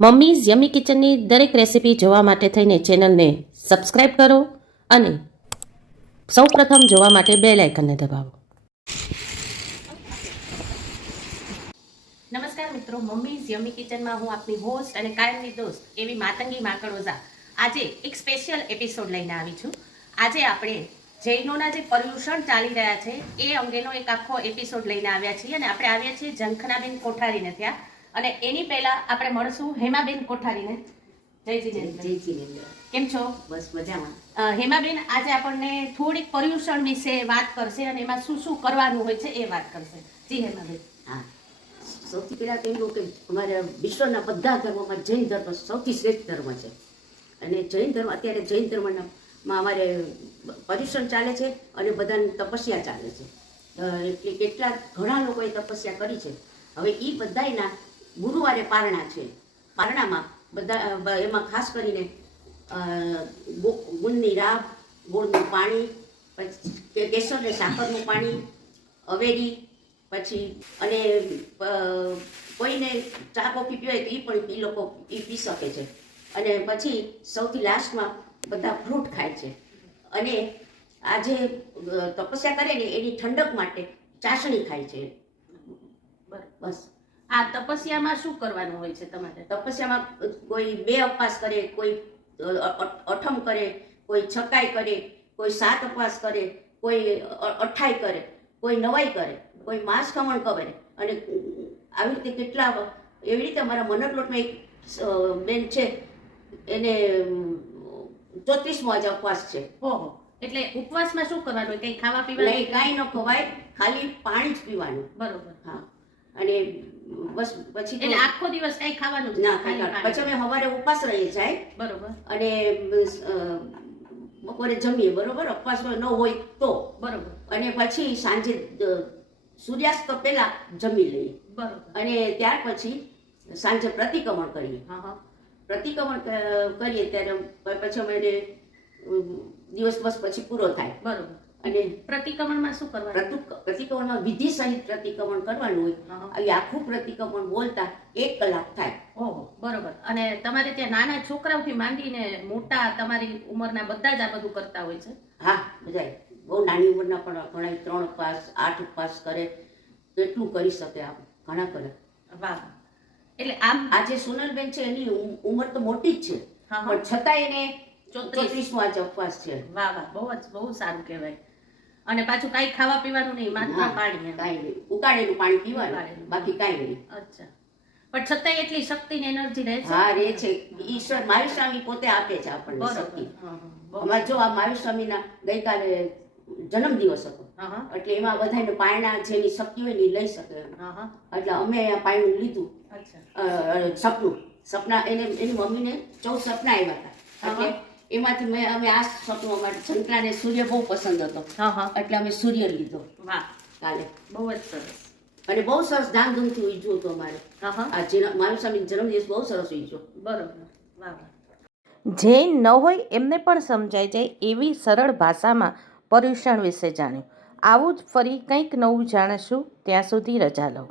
મમ્મીઝ યમી કિચનની દરેક રેસિપી જોવા માટે થઈને ચેનલને સબસ્ક્રાઈબ કરો અને સૌપ્રથમ જોવા માટે બેલ આઇકનને દબાવો. નમસ્કાર મિત્રો, મમ્મીઝ યમી કિચનમાં હું આપની હોસ્ટ અને કાયમની દોસ્ત એવી માતંગી માકડોઝા આજે એક સ્પેશિયલ એપિસોડ લઈને આવી છું. આજે આપણે જૈનોના જે પર્યુષણ ચાલી રહ્યા છે એ અંગેનો એક આખો એપિસોડ લઈને આવ્યા છીએ અને આપણે આવ્યા છીએ ઝંખનાબેન કોઠારીને ત્યાં. અને એની પહેલા આપણે મળશું હેમાબેન કોઠારીને. જય જીનેન્દ્ર. કેમ છો? બસ મજામાં. હેમાબેન આજે આપણને થોડીક પર્યુષણ વિશે વાત કરશે અને એમાં શું શું કરવાનું હોય છે એ વાત કરશે. જી હેમાબેન. હા, સૌથી પહેલા તો એવું કે અમારા વિશ્વના બધા ધર્મોમાં જૈન ધર્મ સૌથી શ્રેષ્ઠ ધર્મ છે. અને જૈન ધર્મ અત્યારે જૈન ધર્મમાં અમારે પર્યુષણ ચાલે છે અને બધાની તપસ્યા ચાલે છે. એટલે કેટલા ઘણા લોકોએ તપસ્યા કરી છે. હવે એ બધાના ગુરુવારે પારણા છે. પારણામાં બધા એમાં ખાસ કરીને ગુણની રાબ, ગોળનું પાણી, પછી કેસર ને સાકરનું પાણી, અવેરી, પછી અને કોઈને ચા કોફી પીવાય તો એ પણ એ લોકો એ પી શકે છે. અને પછી સૌથી લાસ્ટમાં બધા ફ્રૂટ ખાય છે. અને આ જે તપસ્યા કરે ને એની ઠંડક માટે ચાસણી ખાય છે. બસ. આ તપસ્યામાં શું કરવાનું હોય છે તમારે? તપસ્યામાં કોઈ 2 ઉપવાસ કરે, કોઈ અઠમ કરે, કોઈ છકાઈ કરે, કોઈ 7 ઉપવાસ કરે, કોઈ 28 કરે, કોઈ 9 કરે, કોઈ માંસ ખમણ કરે. અને આવી રીતે કેટલા એવી રીતે અમારા મનકલોટમાં એક બેન છે, એને 34મો આજે ઉપવાસ છે. ઓહો, એટલે ઉપવાસમાં શું કરવાનું? કંઈ ખાવા પીવાનું નહીં, કાંઈ ન ખવાય, ખાલી પાણી જ પીવાનું. બરોબર. હા. અને બસ પછી એટલે આખો દિવસ કઈ ખાવાનું ના ખાય. પછી અમે સવારે ઉપવાસ રહીએ જાય. બરોબર. અને બપોરે જમીએ. બરોબર. ઉપવાસ ન હોય તો. બરોબર. અને પછી સાંજે સૂર્યાસ્ત પહેલા જમી લઈએ. બરોબર. અને ત્યાર પછી સાંજે પ્રતિક્રમણ કરીએ. પ્રતિક્રમણ કરીએ ત્યારે પછી અમે દિવસ બસ પછી પૂરો થાય. બરોબર. અને પ્રતિક્રમણમાં શું કરવાનું? પ્રતિક્રમણમાં વિધિ સહિત પ્રતિક્રમણ કરવાનું હોય. એ આખું પ્રતિક્રમણ બોલતા 1 કલાક થાય. ઓહો, બરોબર. અને તમારે ત્યાં નાના છોકરાઓથી માંડીને મોટા તમારી ઉંમરના બધા જ આ બધું કરતા હોય છે? હા, બધા. બહુ નાની ઉંમરના પણ ઘણા 3 ઉપવાસ 8 ઉપવાસ કરે, એટલું કરી શકે. આમ ઘણા કરે. વાહ. એટલે આમ આ જે સોનલબેન છે એની ઉંમર તો મોટી જ છે, પણ છતાં એને 34મો આજે ઉપવાસ છે. વાહ વાહ, બહુ સારું કહેવાય. અને પાછું કાંઈ ખાવા પીવાનું નહીં, માત્ર પાણી. કાંઈ નહીં, ઉકાળેલું પાણી પીવાનું, બાકી કાંઈ નહીં. અચ્છા. પણ છતાંય એટલી શક્તિ ને એનર્જી રહે છે? હા, રહે છે. ઈશ્વર મહાવીર સ્વામી પોતે આપે છે આપણને શક્તિ. અમારે જો આ મહાવીર સ્વામીના ગઈકાલે જન્મદિવસ હતો, એટલે એમાં બધાને પાયણા જેની શક્તિ હોય ને લઈ શકે. એટલે અમે આ પાયણું લીધું. સપના એની મમ્મીને 14 સપના આવ્યા હતા. એટલે એમાંથી અમે આ સપનું અમારે શંકરાને સૂર્ય બહુ પસંદ હતો, એટલે અમે સૂર્ય લીધો. વાહ. કાલે બહુ જ સરસ. અને બહુ સરસ ધામધૂમથી ઉજવ્યું હતું અમારે. આ મહાવીર સ્વામી જન્મદિવસ બહુ સરસ ઉજવ્યો. બરોબર. વાહ. જૈન ન હોય એમને પણ સમજાઈ જાય એવી સરળ ભાષામાં પર્યુષણ વિશે જાણ્યું. આવું જ ફરી કંઈક નવું જાણીશું. ત્યાં સુધી રજા લો.